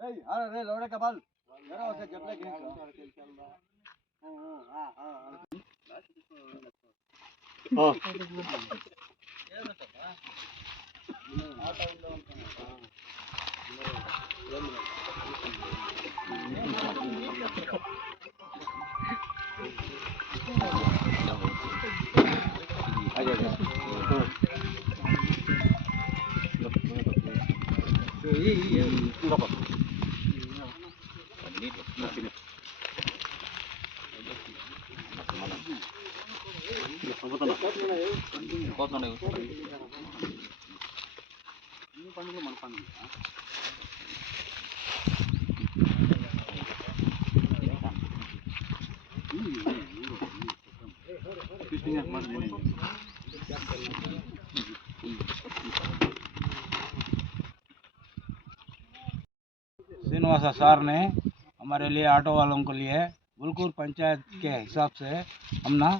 अरे लौड़े का बाल जरा उसे जबले के श्रीनिवास सर ने हमारे लिए ऑटो वालों के लिए बुलकूर पंचायत के हिसाब से हम ना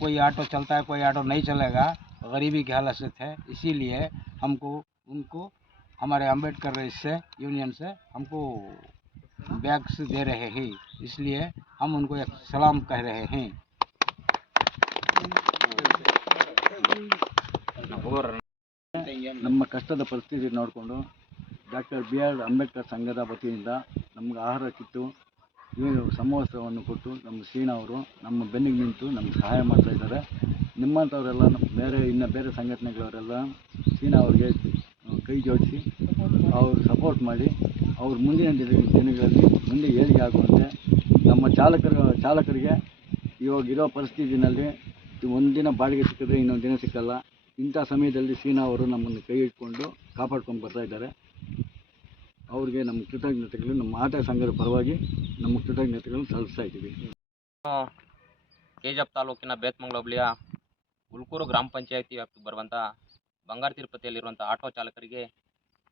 कोई ऑटो चलता है कोई ऑटो नहीं चलेगा, गरीबी की हालत से थे, इसीलिए हमको उनको हमारे अम्बेडकर इससे यूनियन से हमको बैग्स दे रहे हैं, इसलिए हम उनको एक सलाम कह रहे हैं। ನಮ್ಮ ಕಷ್ಟದ ಪರಿಸ್ಥಿತಿ ನೋಡಿಕೊಂಡು ಡಾಕ್ಟರ್ BR ಅಂಬೇಡ್ಕರ್ ಸಂಘದ ವತಿಯಿಂದ ನಮಗೆ ಆಹಾರ ಕಿಟ್ಟು ಏನು ಸಮವಸ್ತ್ರವನ್ನು ಕೊಟ್ಟು ನಮ್ಮ ಸೀನಾ ಅವರು ನಮ್ಮ ಬೆನ್ನಿಗೆ ನಿಂತು ನಮಗೆ ಸಹಾಯ ಮಾಡ್ತಾಯಿದ್ದಾರೆ. ನಿಮ್ಮಂಥವರೆಲ್ಲ ಬೇರೆ ಸಂಘಟನೆಗಳವರೆಲ್ಲ ಸೀನಾ ಅವರಿಗೆ ಕೈ ಜೋಡಿಸಿ ಅವರು ಸಪೋರ್ಟ್ ಮಾಡಿ ಅವ್ರ ಮುಂದಿನ ದಿನಗಳಲ್ಲಿ ಮುಂದೆ ಏಳಿಗೆ ಆಗುವಂತೆ ನಮ್ಮ ಚಾಲಕರಿಗೆ ಇವಾಗಿರೋ ಪರಿಸ್ಥಿತಿನಲ್ಲಿ ಒಂದಿನ ಬಾಡಿಗೆ ಸಿಕ್ಕಿದ್ರೆ ಇನ್ನೊಂದು ದಿನ ಸಿಕ್ಕಲ್ಲ. ಇಂಥ ಸಮಯದಲ್ಲಿ ಸೀನಾ ಅವರು ನಮ್ಮನ್ನು ಕೈ ಇಟ್ಕೊಂಡು ಕಾಪಾಡ್ಕೊಂಡು ಬರ್ತಾಯಿದ್ದಾರೆ. ಅವ್ರಿಗೆ ನಮ್ಮ ಕೃತಜ್ಞತೆಗಳು ನಮ್ಮ ಆಟೋ ಸಂಘದ ಪರವಾಗಿ ನಮ್ಮ ಕೃತಜ್ಞತೆಗಳನ್ನು ಸಲ್ಲಿಸ್ತಾ ಇದ್ದೀವಿ. ಕೆಜಪ್ ತಾಲೂಕಿನ ಬೇತ್ಮಂಗ್ಲ ಹೋಬಳಿಯ ಉಲ್ಕೂರು ಗ್ರಾಮ ಪಂಚಾಯತಿ ವ್ಯಾಪ್ತಿಗೆ ಬರುವಂಥ ಬಂಗಾರ ತಿರುಪತಿಯಲ್ಲಿರುವಂಥ ಆಟೋ ಚಾಲಕರಿಗೆ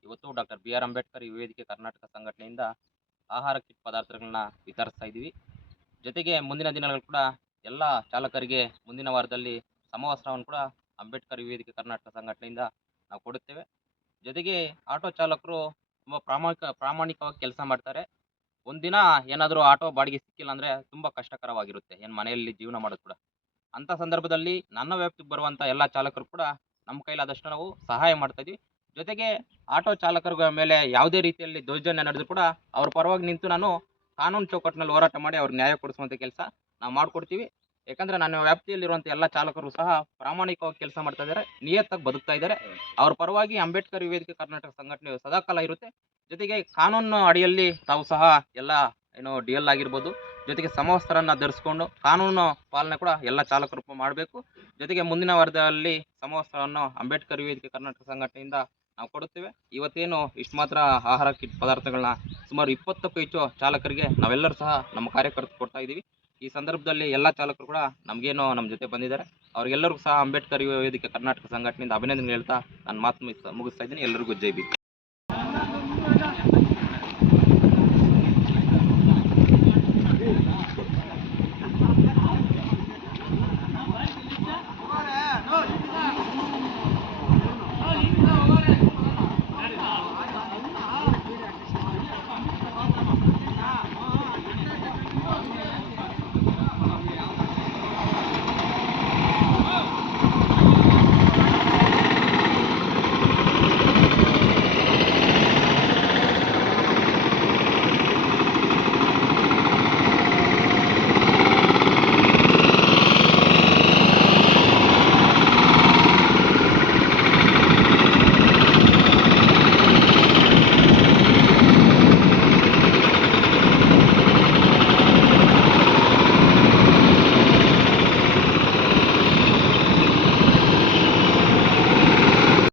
ಇವತ್ತು ಡಾಕ್ಟರ್ BR ಅಂಬೇಡ್ಕರ್ ಯುವ ವೇದಿಕೆ ಕರ್ನಾಟಕ ಸಂಘಟನೆಯಿಂದ ಆಹಾರ ಕಿಟ್ ಪದಾರ್ಥಗಳನ್ನ ವಿತರಿಸ್ತಾ ಇದ್ದೀವಿ. ಜೊತೆಗೆ ಮುಂದಿನ ದಿನಗಳು ಕೂಡ ಎಲ್ಲ ಚಾಲಕರಿಗೆ ಮುಂದಿನ ವಾರದಲ್ಲಿ ಸಮವಸ್ತ್ರವನ್ನು ಕೂಡ ಅಂಬೇಡ್ಕರ್ ಯುವ ವೇದಿಕೆ ಕರ್ನಾಟಕ ಸಂಘಟನೆಯಿಂದ ನಾವು ಕೊಡುತ್ತೇವೆ. ಜೊತೆಗೆ ಆಟೋ ಚಾಲಕರು ತುಂಬ ಪ್ರಾಮಾಣಿಕವಾಗಿ ಕೆಲಸ ಮಾಡ್ತಾರೆ. ಒಂದಿನ ಏನಾದರೂ ಆಟೋ ಬಾಡಿಗೆ ಸಿಕ್ಕಿಲ್ಲ ಅಂದರೆ ತುಂಬ ಕಷ್ಟಕರವಾಗಿರುತ್ತೆ, ಏನು ಮನೆಯಲ್ಲಿ ಜೀವನ ಮಾಡೋದು ಕೂಡ. ಅಂಥ ಸಂದರ್ಭದಲ್ಲಿ ನನ್ನ ವ್ಯಾಪ್ತಿಗೆ ಬರುವಂಥ ಎಲ್ಲ ಚಾಲಕರು ಕೂಡ ನಮ್ಮ ಕೈಲಾದಷ್ಟು ನಾವು ಸಹಾಯ ಮಾಡ್ತಾಯಿದ್ವಿ. ಜೊತೆಗೆ ಆಟೋ ಚಾಲಕರ ಮೇಲೆ ಯಾವುದೇ ರೀತಿಯಲ್ಲಿ ದೌರ್ಜನ್ಯ ನಡೆದರೂ ಕೂಡ ಅವ್ರ ಪರವಾಗಿ ನಿಂತು ನಾನು ಕಾನೂನು ಚೌಕಟ್ಟಿನಲ್ಲಿ ಹೋರಾಟ ಮಾಡಿ ಅವ್ರಿಗೆ ನ್ಯಾಯ ಕೊಡಿಸುವಂಥ ಕೆಲಸ ನಾವು ಮಾಡಿಕೊಡ್ತೀವಿ. ಯಾಕಂದರೆ ನನ್ನ ವ್ಯಾಪ್ತಿಯಲ್ಲಿರುವಂಥ ಎಲ್ಲ ಚಾಲಕರು ಸಹ ಪ್ರಾಮಾಣಿಕವಾಗಿ ಕೆಲಸ ಮಾಡ್ತಾ ಇದ್ದಾರೆ, ನಿಯತ್ತಾಗಿ ಬದುಕ್ತಾ ಇದ್ದಾರೆ. ಅವ್ರ ಪರವಾಗಿ ಅಂಬೇಡ್ಕರ್ ಯುವ ವೇದಿಕೆ ಕರ್ನಾಟಕ ಸಂಘಟನೆ ಸದಾಕಾಲ ಇರುತ್ತೆ. ಜೊತೆಗೆ ಕಾನೂನು ಅಡಿಯಲ್ಲಿ ತಾವು ಸಹ ಎಲ್ಲ DL ಆಗಿರ್ಬೋದು, ಜೊತೆಗೆ ಸಮವಸ್ತ್ರವನ್ನು ಧರಿಸ್ಕೊಂಡು ಕಾನೂನು ಪಾಲನೆ ಕೂಡ ಎಲ್ಲ ಚಾಲಕರು ಮಾಡಬೇಕು. ಜೊತೆಗೆ ಮುಂದಿನ ವಾರದಲ್ಲಿ ಸಮವಸ್ತ್ರವನ್ನು ಅಂಬೇಡ್ಕರ್ ಯುವ ವೇದಿಕೆ ಕರ್ನಾಟಕ ಸಂಘಟನೆಯಿಂದ ನಾವು ಕೊಡುತ್ತೇವೆ. ಇವತ್ತೇನು ಇಷ್ಟು ಮಾತ್ರ ಆಹಾರ ಕಿಟ್ ಪದಾರ್ಥಗಳನ್ನ ಸುಮಾರು 20ಕ್ಕೂ ಹೆಚ್ಚು ಚಾಲಕರಿಗೆ ನಾವೆಲ್ಲರೂ ಸಹ ನಮ್ಮ ಕಾರ್ಯಕರ್ತರು ಕೊಡ್ತಾ ಇದ್ದೀವಿ. ಈ ಸಂದರ್ಭದಲ್ಲಿ ಎಲ್ಲ ಚಾಲಕರು ಕೂಡ ನಮಗೇನೋ ನಮ್ಮ ಜೊತೆ ಬಂದಿದ್ದಾರೆ. ಅವ್ರಿಗೆಲ್ಲರಿಗೂ ಸಹ ಅಂಬೇಡ್ಕರ್ ಯುವ ವೇದಿಕೆ ಕರ್ನಾಟಕ ಸಂಘಟನೆಯಿಂದ ಅಭಿನಂದನೆ ಹೇಳ್ತಾ ನನ್ನ ಮಾತು ಮುಗಿಸ್ತಾ ಇದ್ದೀನಿ. ಎಲ್ಲರಿಗೂ ಜೈ ಭೀಮ್.